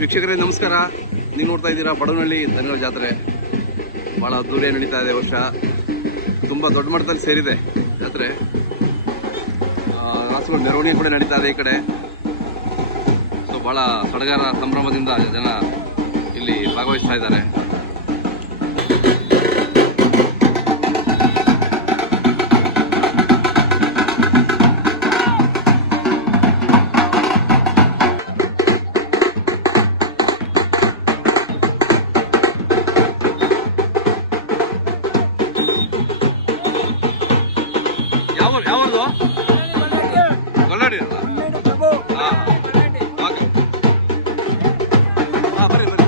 ವೀಕ್ಷಕರೇ ನಮಸ್ಕಾರ. ನೀವು ನೋಡ್ತಾ ಇದ್ದೀರಾ ಬಡವನಹಳ್ಳಿ ದನಗಳ ಜಾತ್ರೆ. ಭಾಳ ಅದ್ದೂರಿಯಾಗಿ ನಡೀತಾ ಇದೆ. ವರ್ಷ ತುಂಬ ದೊಡ್ಡ ಮಟ್ಟದಲ್ಲಿ ಸೇರಿದೆ ಜಾತ್ರೆ. ರಾಸುಗಳ ಮೆರವಣಿಗೆ ಕೂಡ ನಡೀತಾ ಇದೆ ಈ ಕಡೆ. ಸೊ ಭಾಳ ಸಡಗರ ಸಂಭ್ರಮದಿಂದ ಜನ ಇಲ್ಲಿ ಭಾಗವಹಿಸ್ತಾ ಇದ್ದಾರೆ. ಯಾವ್ದು ಗೊಲ್ಲಾಡಿ ಬರ್ರಿ ಬರ್ರಿ.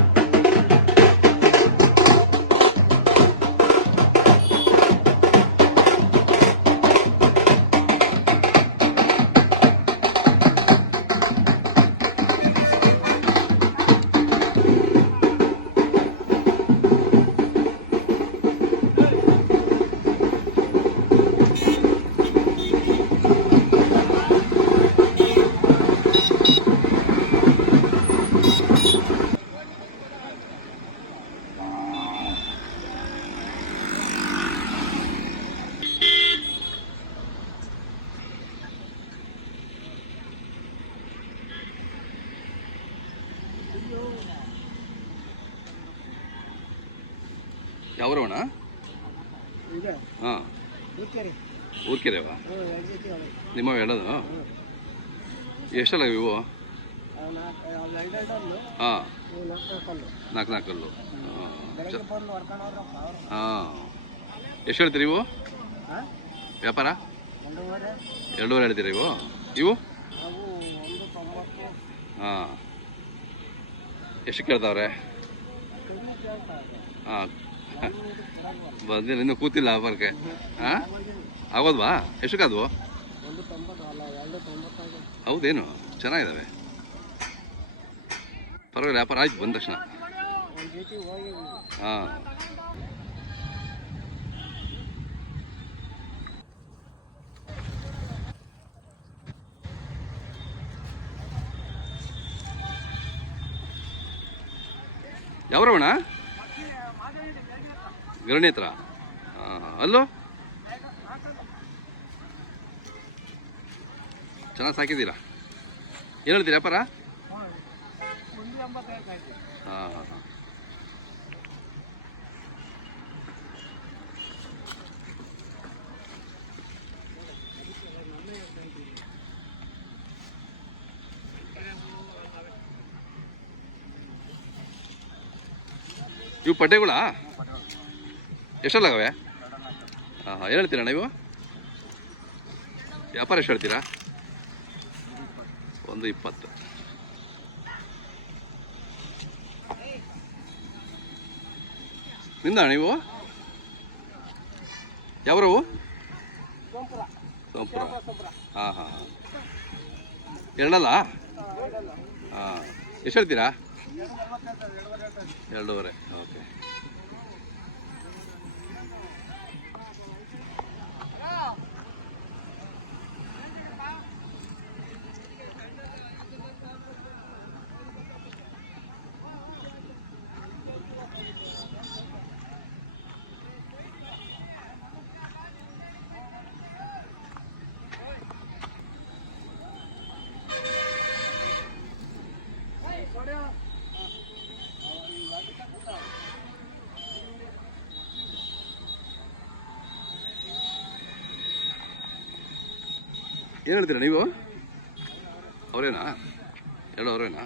ಯಾವ್ರವಣ? ಹಾಂ, ಊರ್ಕೆರೆವಾ? ನಿಮ್ಮ ಹೇಳೋದು ಎಷ್ಟಲ್ಲ ಇವು? ಹಾಂ, ನಾಲ್ಕಲ್ಲು. ಹಾಂ, ಎಷ್ಟು ಹೇಳ್ತೀರಿ ಇವು ವ್ಯಾಪಾರ? 2.5 ಹೇಳ್ತೀರಾ ಇವು? ಹಾಂ, ಎಷ್ಟು ಕೇಳ್ತಾವ್ರೆ? ಹಾಂ, ಬಂದಿಲ್ಲ ಇನ್ನೂ ಕೂತಿಲ್ಲ ವ್ಯಾಪಾರಕ್ಕೆ. ಹಾಂ, ಆಗೋದ್ವಾ? ಎಷ್ಟಕ್ಕಾದ್ವು? ಹೌದೇನು? ಚೆನ್ನಾಗಿದ್ದಾವೆ, ಪರವಾಗಿಲ್ಲ. ವ್ಯಾಪಾರ ಆಯ್ತು ಬಂದ ತಕ್ಷಣ. ಹಾಂ, ಯಾವ್ರವಣ? ಗರಣಿ ಹತ್ರ. ಹಾಂ, ಅಲ್ಲೋ ಚೆನ್ನಾಗಿ ಸಾಕಿದ್ದೀರಾ. ಏನು ಹೇಳ್ತೀರಿ ವ್ಯಾಪಾರ? ಹಾಂ ಹಾಂ ಹಾಂ. ಇವು ಪಡ್ಡೆಗಳಾ? ಎಷ್ಟಲ್ಲಾಗವೆ? ಹಾಂ ಹಾಂ. ಏನು ಹೇಳ್ತೀರಾ ನೀವು ವ್ಯಾಪಾರ? ಎಷ್ಟು ಹೇಳ್ತೀರಾ? 1.20. ನಿಂದ ನೀವು ಯಾವ್ರವು? ಸೋಂಪುರ. ಹಾಂ ಹಾಂ ಹಾಂ. ಎರಡಲ್ಲ? ಹಾಂ, ಎಷ್ಟು ಹೇಳ್ತೀರಾ? 2.5. ಓಕೆ. ಏನು ಹೇಳ್ತೀರಾ ನೀವು? ಅವರೇನಾ? 2 ಅವರೇನಾ?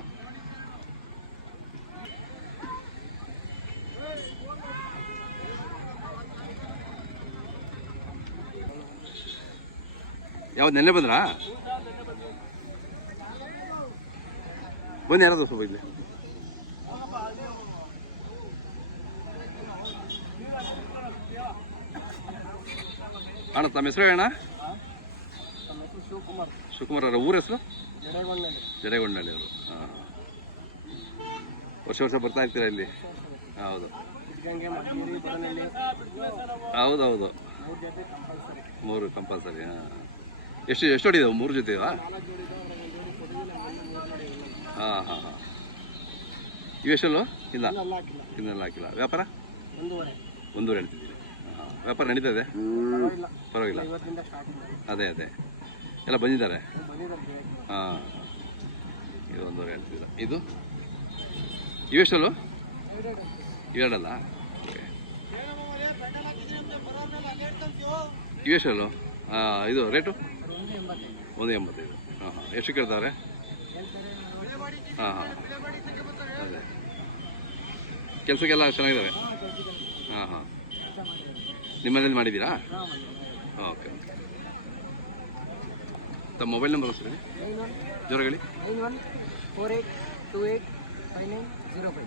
ಯಾವ್ದು ನೆನ್ನೆ ಬಂದ್ರಾ? ಬನ್ನಿ ಯಾರಾದ್ರು ಸ್ವಲ್ಪ ಇಲ್ಲಿ. ಅಣ್ಣ ತಮ್ಮ ಹೆಸರು ಅಣ್ಣ? ಶಿವಕುಮಾರ್ ಅವರ ಊರ ಹೆಸರು? ಜಡೆಗೊಂಡಳ್ಳಿ ಅವರು. ಹಾಂ, ವರ್ಷ ಬರ್ತಾ ಇರ್ತೀರಾ ಇಲ್ಲಿ? ಹೌದು ಹೌದೌದು, 3 ಕಂಪಲ್ಸರಿ. ಹಾಂ, ಎಷ್ಟು ಹೊಡಿದಾವೆ? 3 ಜೊತೆವಾ? ಹಾಂ ಹಾಂ ಹಾಂ. ಇವೆಷ್ಟಲ್ಲೂ ಇಲ್ಲ ಇನ್ನೆಲ್ಲ ಹಾಕಿಲ್ಲ. ಇನ್ನೆಲ್ಲ ಹಾಕಿಲ್ಲ. ವ್ಯಾಪಾರ ಒಂದೂವರೆ. ಒಂದೂವರೆ ಹೇಳ್ತಿದ್ದೀರಿ. ವ್ಯಾಪಾರ ನಡೀತಾ ಇದೆ, ಪರವಾಗಿಲ್ಲ. ಪರವಾಗಿಲ್ಲ. ಇವತ್ತಿಂದ ಸ್ಟಾರ್ಟಿಂಗ್ ಅದೇ ಎಲ್ಲ ಬಂದಿದ್ದಾರೆ. ಬಂದಿದ್ದಾರೆ ಗಿರಾಕಿ. ಹಾಂ, ಇದು ಒಂದೂವರೆ ಹೇಳ್ತಿದ್ದೀರ. ಇದು ಇವೆಷ್ಟಲ್ಲೂ ಇವೆರಡಲ್ಲ. ಓಕೆ, ಇವೆಷ್ಟಲ್ಲೂ ಇದು ರೇಟು ಒಂದು 185. 185. ಹಾಂ ಹಾಂ, ಎಷ್ಟು ಕೇಳ್ತಾರೆ? ಹಾಂ ಹಾಂ, ಅದೇ ಕೆಲಸಕ್ಕೆಲ್ಲ ಚೆನ್ನಾಗಿದ್ದಾವೆ. ಹಾಂ ಹಾಂ, ನಿಮ್ಮ ಮನೇಲಿ ಮಾಡಿದ್ದೀರಾ? Okay okay. ತಮ್ಮ ಮೊಬೈಲ್ ನಂಬರ್ ಸರ್ ಜೋರ ಹೇಳಿ. 9148285905.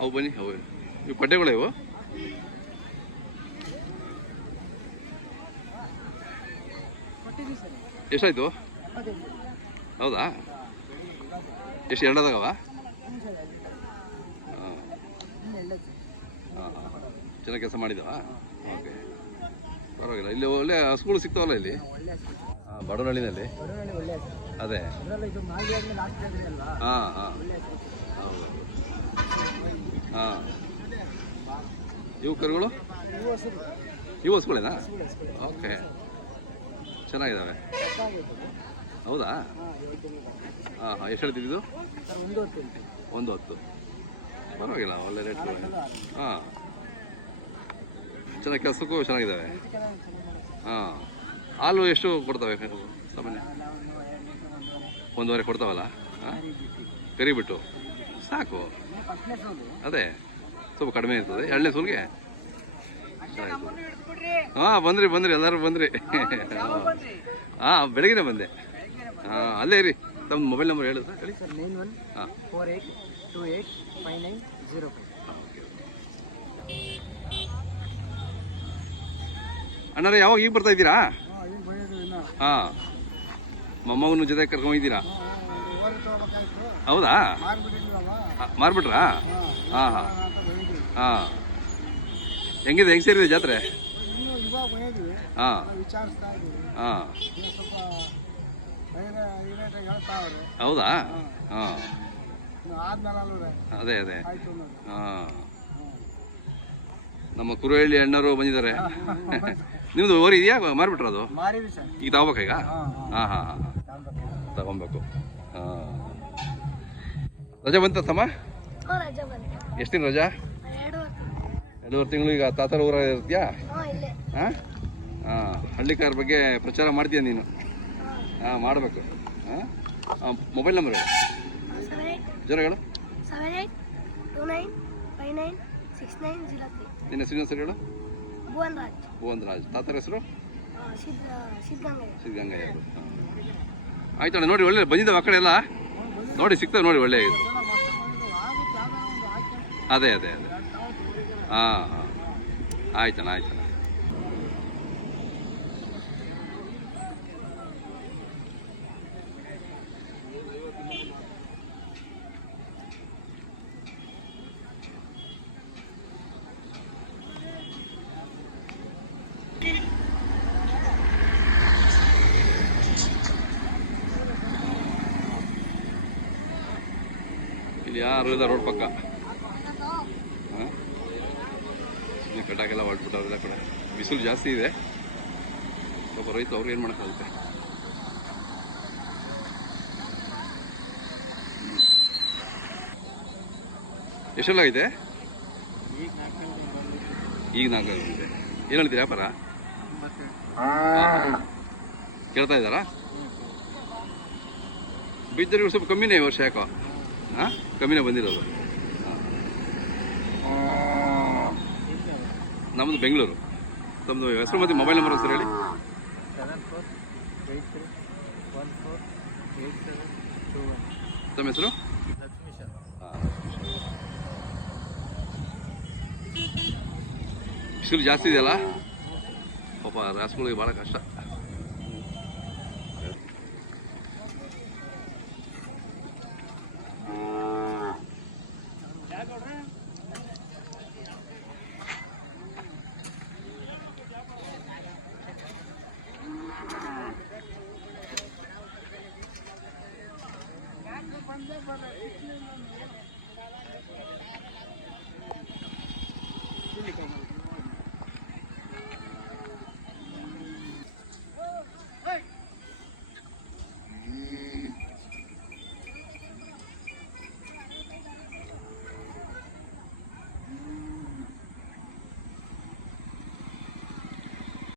ಅವು ಬನ್ನಿ, ಅವು ಇವು ಪಡ್ಡೆಗಳು ಇವು. ಎಷ್ಟಾಯಿತು? ಹೌದಾ? ಎಷ್ಟು ಎರಡದಾಗವ? ಹಾಂ ಹಾಂ, ಚೆನ್ನಾಗಿ ಕೆಲಸ ಮಾಡಿದವ. ಓಕೆ, ಪರವಾಗಿಲ್ಲ. ಇಲ್ಲಿ ಒಳ್ಳೆ ಹಸುಗಳು ಸಿಗ್ತಾವಲ್ಲ ಇಲ್ಲಿ. ಹಾಂ, ಬಡವನಹಳ್ಳಿನಲ್ಲಿ. ಅದೇ. ಹಾಂ ಹಾಂ ಹೌದು. ಹಾಂ, ಇವು ಕರುಗಳು ಇವು ಹಸುಗಳೇನಾ? ಓಕೆ, ಚೆನ್ನಾಗಿದ್ದಾವೆ. ಹೌದಾ? ಹಾಂ ಹಾಂ, ಎಷ್ಟು ಹೇಳ್ತಿದ್ದು? 110. ಪರವಾಗಿಲ್ಲ, ಒಳ್ಳೆ ರೇಟ್. ಹಾಂ, ಚೆನ್ನಾಗಿ ಕೆಲಸಕ್ಕೂ ಚೆನ್ನಾಗಿದ್ದಾವೆ. ಹಾಂ, ಹಾಲು ಎಷ್ಟು ಕೊಡ್ತವೆ ಸಾಮಾನ್ಯ? 1.5 ಕೊಡ್ತಾವಲ್ಲ. ಹಾಂ, ಕರಿಬಿಟ್ಟು ಸಾಕು. ಅದೇ ಸ್ವಲ್ಪ ಕಡಿಮೆ ಇರ್ತದೆ. 2ನೇ ಸೂಲ್ಗೆ ಹಾಂ, ಬಂದ್ರಿ ಎಲ್ಲರೂ ಬಂದ್ರಿ. ಹಾಂ, ಬೆಳಗ್ಗೆ ಬಂದೆ. ಹಾಂ, ಅಲ್ಲೇ ಇರಿ. ತಮ್ಮ ಮೊಬೈಲ್ ನಂಬರ್ ಹೇಳಿದ್ರೆ ಹೇಳಿ. ಸರ್ 9148285905. ಅಣ್ಣಾರ ಯಾವಾಗ ಈಗ ಬರ್ತಾ ಇದ್ದೀರಾ? ಹಾಂ, ಮೊಮ್ಮಗನ ಜೊತೆ ಕರ್ಕೊಂಡಿದ್ದೀರಾ? ಹೌದಾ? ಮಾರ್ಬಿಟ್ರಾ? ಹಾಂ ಹಾಂ ಹಾಂ, ಹೆಂಗಿದೆ, ಹೆಂಗೆ ಸೇರಿದೆ ಜಾತ್ರೆ? ಹಾಂ ಹಾಂ, ಹೌದಾ? ಹಾಂ, ಅದೇ ಹಾಂ, ನಮ್ಮ ಕುರುಹಳ್ಳಿ ಅಣ್ಣರು ಬಂದಿದ್ದಾರೆ. ನಿಮ್ಮದು ಓರಿ ಇದೆಯಾ? ಮಾರ್ಬಿಟ್ರ ಅದು? ಈಗ ತಗೋಬೇಕಾ ಈಗ? ಹಾಂ ಹಾಂ ಹಾಂ, ತಗೊಬೇಕು. ಹಾಂ, ರಜಾ ಬಂತ ತಮ್ಮ? ಎಷ್ಟು ದಿನ ರಜಾ? 2.5 ತಿಂಗಳು. ಈಗ ತಾತರ ಊರ ಇರ್ತೀಯಾ? ಹಾಂ ಹಾಂ, ಹಳ್ಳಿಕಾರ ಬಗ್ಗೆ ಪ್ರಚಾರ ಮಾಡ್ತೀಯ ನೀನು? ಹಾಂ, ಮಾಡಬೇಕು. ಹಾಂ, ಮೊಬೈಲ್ ನಂಬರ್ ಹೇಳು, ಜೋರ ಹೇಳು. 7829596903. ನಿನ್ನ ಹೆಸರಿನ ಹೆಸರು ಹೇಳು. ಭುವನ್ ರಾಜ್. ತಾತರ ಹೆಸರು ಸಿದ್ಧಗಂಗಯ್ಯ. ಆಯ್ತಣ್ಣ, ನೋಡಿ ಒಳ್ಳೆ ಬಂದಿದ್ದಾವೆ ಆ ಕಡೆ ಎಲ್ಲ. ನೋಡಿ ಸಿಗ್ತವೆ ನೋಡಿ, ಒಳ್ಳೆ ಇದು. ಅದೇ ಹಾಂ ಹಾಂ, ಆಯ್ತಣ್ಣ. ಇಲ್ಲಿ ಯಾರು ಇಲ್ಲ ರೋಡ್ ಪಕ್ಕ. ಹಾಂ, ಕಟ್ಟಾಕೆಲ್ಲ ಹೊರಟ್ಬಿಟ್ಟವ್ರೆಲ್ಲ ಕಡೆ. ಬಿಸಿಲು ಜಾಸ್ತಿ ಇದೆ. ಸ್ವಲ್ಪ ರೈತ ಅವ್ರು ಏನು ಮಾಡೋಕ್ಕಾಗುತ್ತೆ? ಎಷ್ಟೆಲ್ಲಾಗಿದೆ? ಈಗ 4 ಇದೆ. ಏನು ಹೇಳ್ತೀರಿ ವ್ಯಾಪಾರ? ಕೇಳ್ತಾ ಇದ್ದಾರಾ? ಬೀಜರಿಗೆ ಸ್ವಲ್ಪ ಕಮ್ಮಿನೇ ಈ ವರ್ಷ ಯಾಕೋ. ಹಾಂ, ಕಮ್ಮಿನೇ ಬಂದಿರೋದು. ನಮ್ಮದು ಬೆಂಗಳೂರು. ತಮ್ಮದು ಹೆಸರು ಮತ್ತು ಮೊಬೈಲ್ ನಂಬರ್ ಹೆಸರು ಹೇಳಿ. 7483148721. ತಮ್ಮ ಹೆಸರು? ಬಿಸಿಲು ಜಾಸ್ತಿ ಇದೆಯಲ್ಲ, ಪಾಪ ರಾಸುಗಳಿಗೆ ಭಾಳ ಕಷ್ಟ.